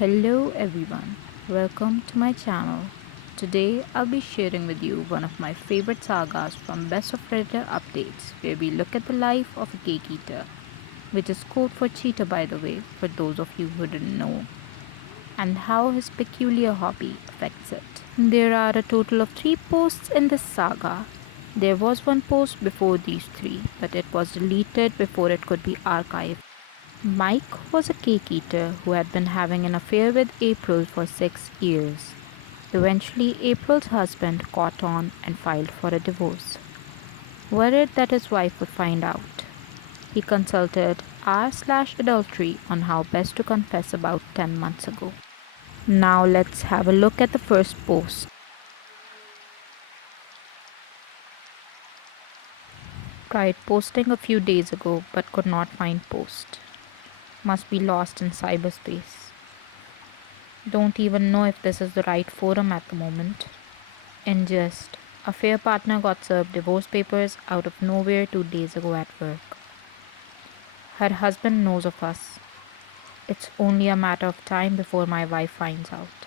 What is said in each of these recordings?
Hello everyone, welcome to my channel. Today I'll be sharing with you one of my favorite sagas from Best of Predator updates where we look at the life of a cake eater, which is code for cheater by the way for those of you who didn't know, and how his peculiar hobby affects it. There are a total of 3 posts in this saga. There was one post before these 3, but it was deleted before it could be archived. Mike was a cake eater who had been having an affair with April for 6 years. Eventually, April's husband caught on and filed for a divorce. Worried that his wife would find out, he consulted r/adultery on how best to confess about 10 months ago. Now let's have a look at the first post. Tried posting a few days ago but could not find post. Must be lost in cyberspace. Don't even know if this is the right forum at the moment. In jest, affair partner got served divorce papers out of nowhere 2 days ago at work. Her husband knows of us. It's only a matter of time before my wife finds out.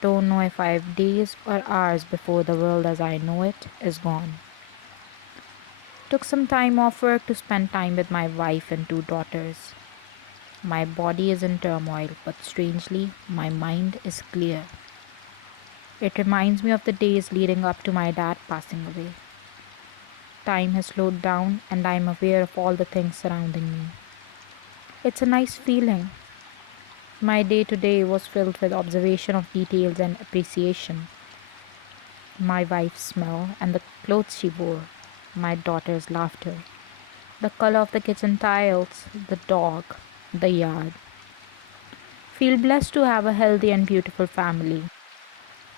Don't know if I have days or hours before the world as I know it is gone. Took some time off work to spend time with my wife and 2 daughters. My body is in turmoil, but strangely, my mind is clear. It reminds me of the days leading up to my dad passing away. Time has slowed down and I am aware of all the things surrounding me. It's a nice feeling. My day to day was filled with observation of details and appreciation. My wife's smell and the clothes she wore, my daughter's laughter, the color of the kitchen tiles, the dog, the yard. Feel blessed to have a healthy and beautiful family.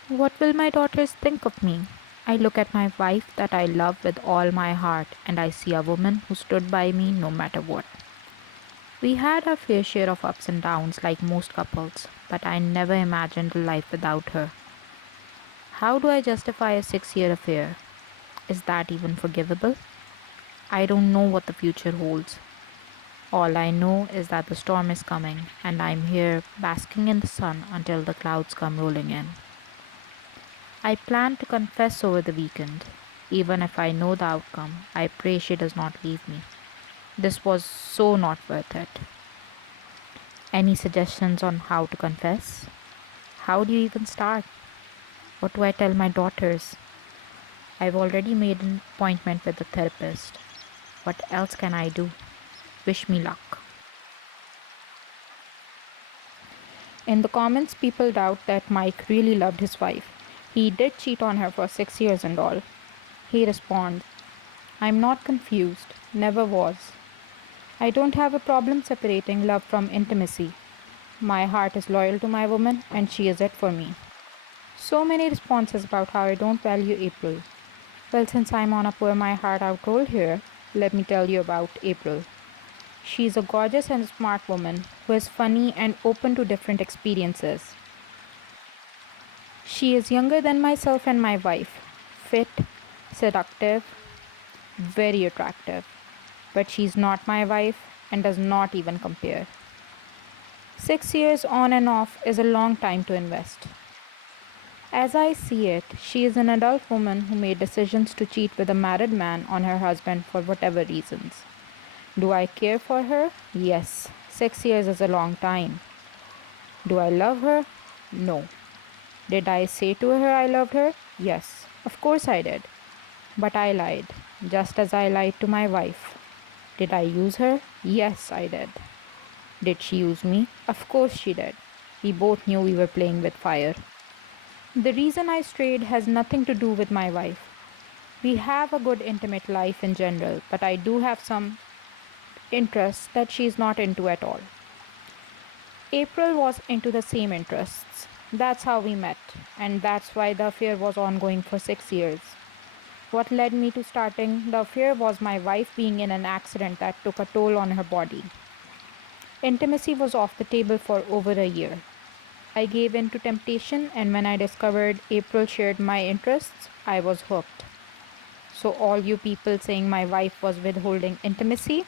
What will my daughters think of me? I look at my wife that I love with all my heart and I see a woman who stood by me no matter what. We had our fair share of ups and downs like most couples, but I never imagined a life without her. How do I justify a 6 year affair? Is that even forgivable? I don't know what the future holds. All I know is that the storm is coming and I'm here basking in the sun until the clouds come rolling in. I plan to confess over the weekend. Even if I know the outcome, I pray she does not leave me. This was so not worth it. Any suggestions on how to confess? How do you even start? What do I tell my daughters? I've already made an appointment with a therapist. What else can I do? Wish me luck. In the comments, people doubt that Mike really loved his wife. He did cheat on her for 6 years and all. He responds, I'm not confused, never was. I don't have a problem separating love from intimacy. My heart is loyal to my woman and she is it for me. So many responses about how I don't value April. Well, since I'm on a pour my heart out roll here, let me tell you about April. She is a gorgeous and smart woman who is funny and open to different experiences. She is younger than myself and my wife, fit, seductive, very attractive. But she's not my wife and does not even compare. 6 years on and off is a long time to invest. As I see it, she is an adult woman who made decisions to cheat with a married man on her husband for whatever reasons. Do I care for her? Yes. 6 years is a long time. Do I love her? No. Did I say to her I loved her? Yes. Of course I did. But I lied, just as I lied to my wife. Did I use her? Yes, I did. Did she use me? Of course she did. We both knew we were playing with fire. The reason I strayed has nothing to do with my wife. We have a good intimate life in general, but I do have some interests that she is not into at all. April was into the same interests. That's how we met, and that's why the affair was ongoing for 6 years. What led me to starting the affair was my wife being in an accident that took a toll on her body. Intimacy was off the table for over a year. I gave in to temptation, and when I discovered April shared my interests, I was hooked. So, all you people saying my wife was withholding intimacy?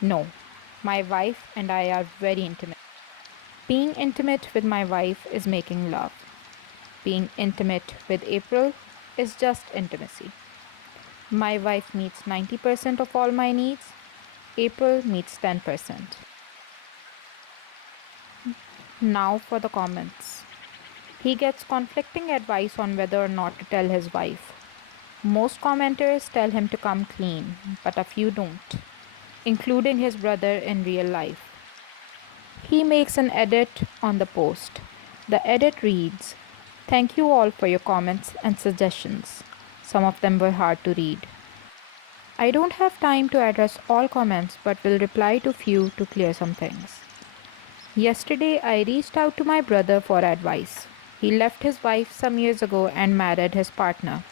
No, my wife and I are very intimate. Being intimate with my wife is making love. Being intimate with April is just intimacy. My wife meets 90% of all my needs. April meets 10%. Now for the comments. He gets conflicting advice on whether or not to tell his wife. Most commenters tell him to come clean, but a few don't, including his brother in real life. He makes an edit on the post. The edit reads, "Thank you all for your comments and suggestions. Some of them were hard to read. I don't have time to address all comments but will reply to few to clear some things. Yesterday, I reached out to my brother for advice. He left his wife some years ago and married his partner.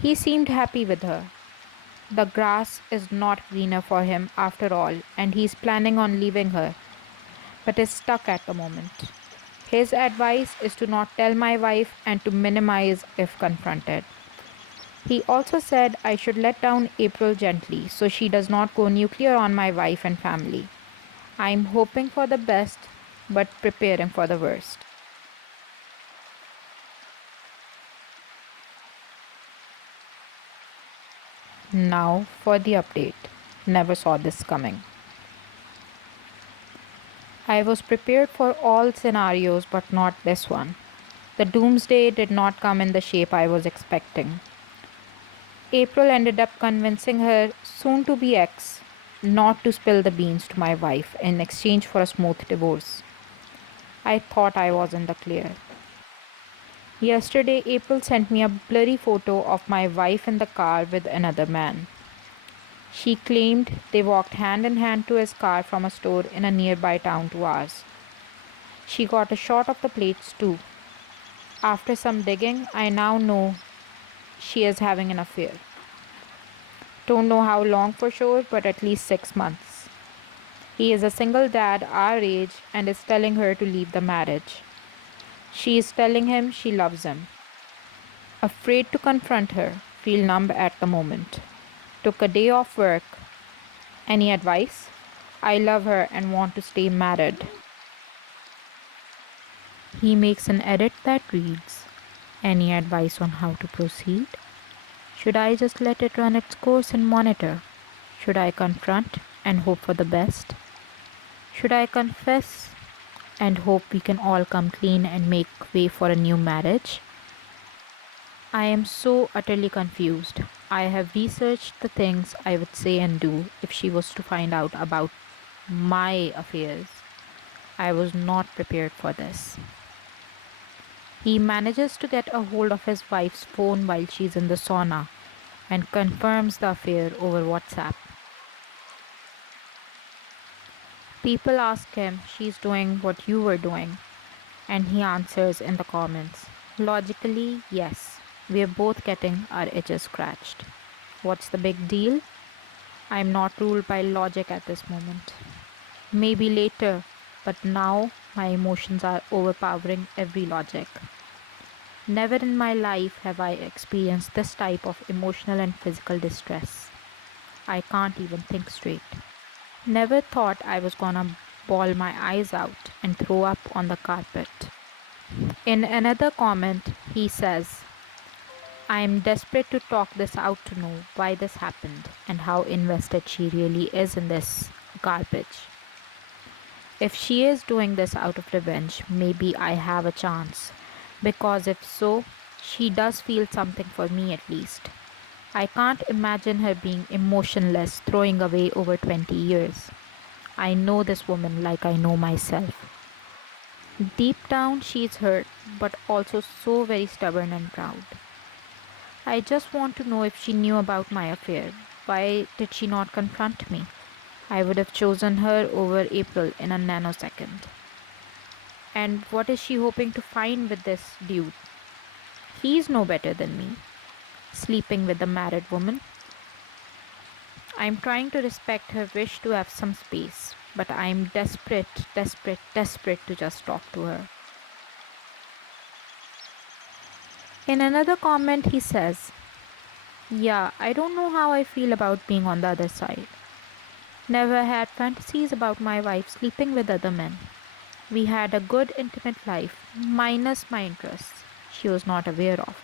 He seemed happy with her. The grass is not greener for him after all, and he's planning on leaving her, but is stuck at the moment. His advice is to not tell my wife and to minimize if confronted. He also said I should let down April gently so she does not go nuclear on my wife and family. I'm hoping for the best but preparing for the worst." Now for the update. Never saw this coming. I was prepared for all scenarios but not this one. The doomsday did not come in the shape I was expecting. April ended up convincing her soon to be ex not to spill the beans to my wife in exchange for a smooth divorce. I thought I was in the clear. Yesterday, April sent me a blurry photo of my wife in the car with another man. She claimed they walked hand in hand to his car from a store in a nearby town to ours. She got a shot of the plates too. After some digging, I now know she is having an affair. Don't know how long for sure, but at least 6 months. He is a single dad our age and is telling her to leave the marriage. She is telling him she loves him. Afraid to confront her, feel numb at the moment. Took a day off work. Any advice? I love her and want to stay married. He makes an edit that reads, "Any advice on how to proceed? Should I just let it run its course and monitor? Should I confront and hope for the best? Should I confess and hope we can all come clean and make way for a new marriage?" I am so utterly confused. I have researched the things I would say and do if she was to find out about my affairs. I was not prepared for this. He manages to get a hold of his wife's phone while she's in the sauna and confirms the affair over WhatsApp. People ask him she's doing what you were doing, and he answers in the comments, "Logically, yes, we're both getting our edges scratched. What's the big deal? I'm not ruled by logic at this moment. Maybe later, but now my emotions are overpowering every logic. Never in my life have I experienced this type of emotional and physical distress. I can't even think straight. Never thought I was gonna bawl my eyes out and throw up on the carpet." In another comment, he says, "I am desperate to talk this out to know why this happened and how invested she really is in this garbage. If she is doing this out of revenge, maybe I have a chance. Because if so, she does feel something for me at least. I can't imagine her being emotionless, throwing away over 20 years. I know this woman like I know myself. Deep down, she's hurt, but also so very stubborn and proud. I just want to know if she knew about my affair. Why did she not confront me? I would have chosen her over April in a nanosecond. And what is she hoping to find with this dude? He's no better than me, sleeping with a married woman. I'm trying to respect her wish to have some space, but I'm desperate, desperate, desperate to just talk to her." In another comment, he says, "Yeah, I don't know how I feel about being on the other side. Never had fantasies about my wife sleeping with other men. We had a good intimate life, minus my interests she was not aware of.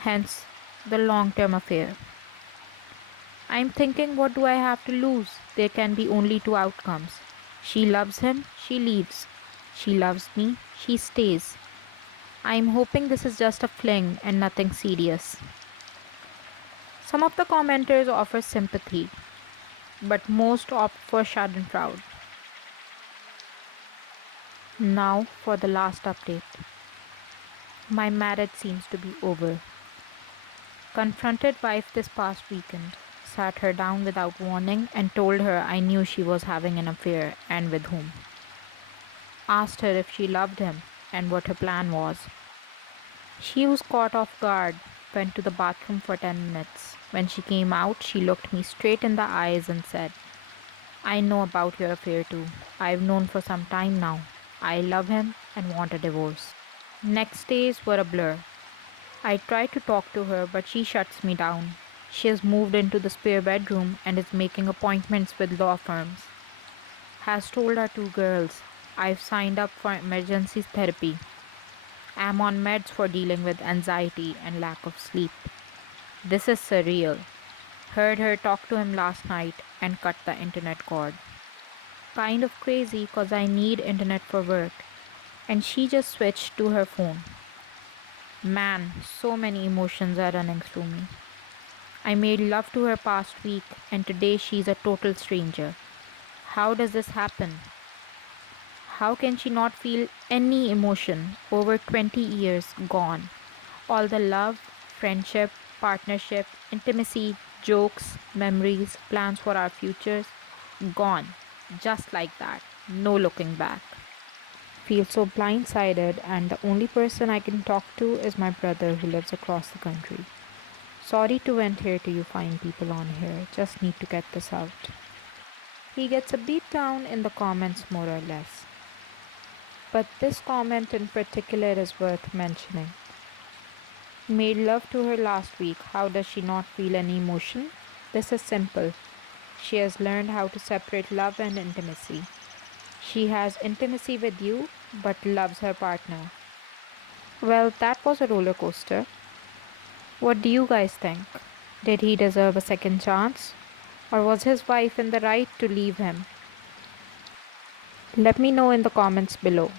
Hence, the long term affair. I'm thinking, what do I have to lose? There can be only two outcomes. She loves him, she leaves. She loves me, she stays. I'm hoping this is just a fling and nothing serious. Some of the commenters offer sympathy, but most opt for Schadenfreude. Now for the last update. My marriage seems to be over. Confronted wife this past weekend, sat her down without warning and told her I knew she was having an affair and with whom. Asked her if she loved him and what her plan was. She was caught off guard, went to the bathroom for 10 minutes. When she came out, she looked me straight in the eyes and said, I know about your affair too. I've known for some time now. I love him and want a divorce. Next days were a blur. I try to talk to her, but she shuts me down. She has moved into the spare bedroom and is making appointments with law firms. Has told her two girls, I've signed up for emergency therapy. I'm on meds for dealing with anxiety and lack of sleep. This is surreal. Heard her talk to him last night and cut the internet cord. Kind of crazy cause I need internet for work. And she just switched to her phone. Man, so many emotions are running through me. I made love to her past week and today she's a total stranger. How does this happen? How can she not feel any emotion? Over 20 years gone. All the love, friendship, partnership, intimacy, jokes, memories, plans for our futures, gone. Just like that. No looking back. Feel so blindsided, and the only person I can talk to is my brother who lives across the country. Sorry to vent here to you fine people on here, just need to get this out. He gets a beat down in the comments more or less. But this comment in particular is worth mentioning. Made love to her last week. How does she not feel any emotion? This is simple. She has learned how to separate love and intimacy. She has intimacy with you, but loves her partner. Well, that was a roller coaster. What do you guys think? Did he deserve a second chance? Or was his wife in the right to leave him? Let me know in the comments below.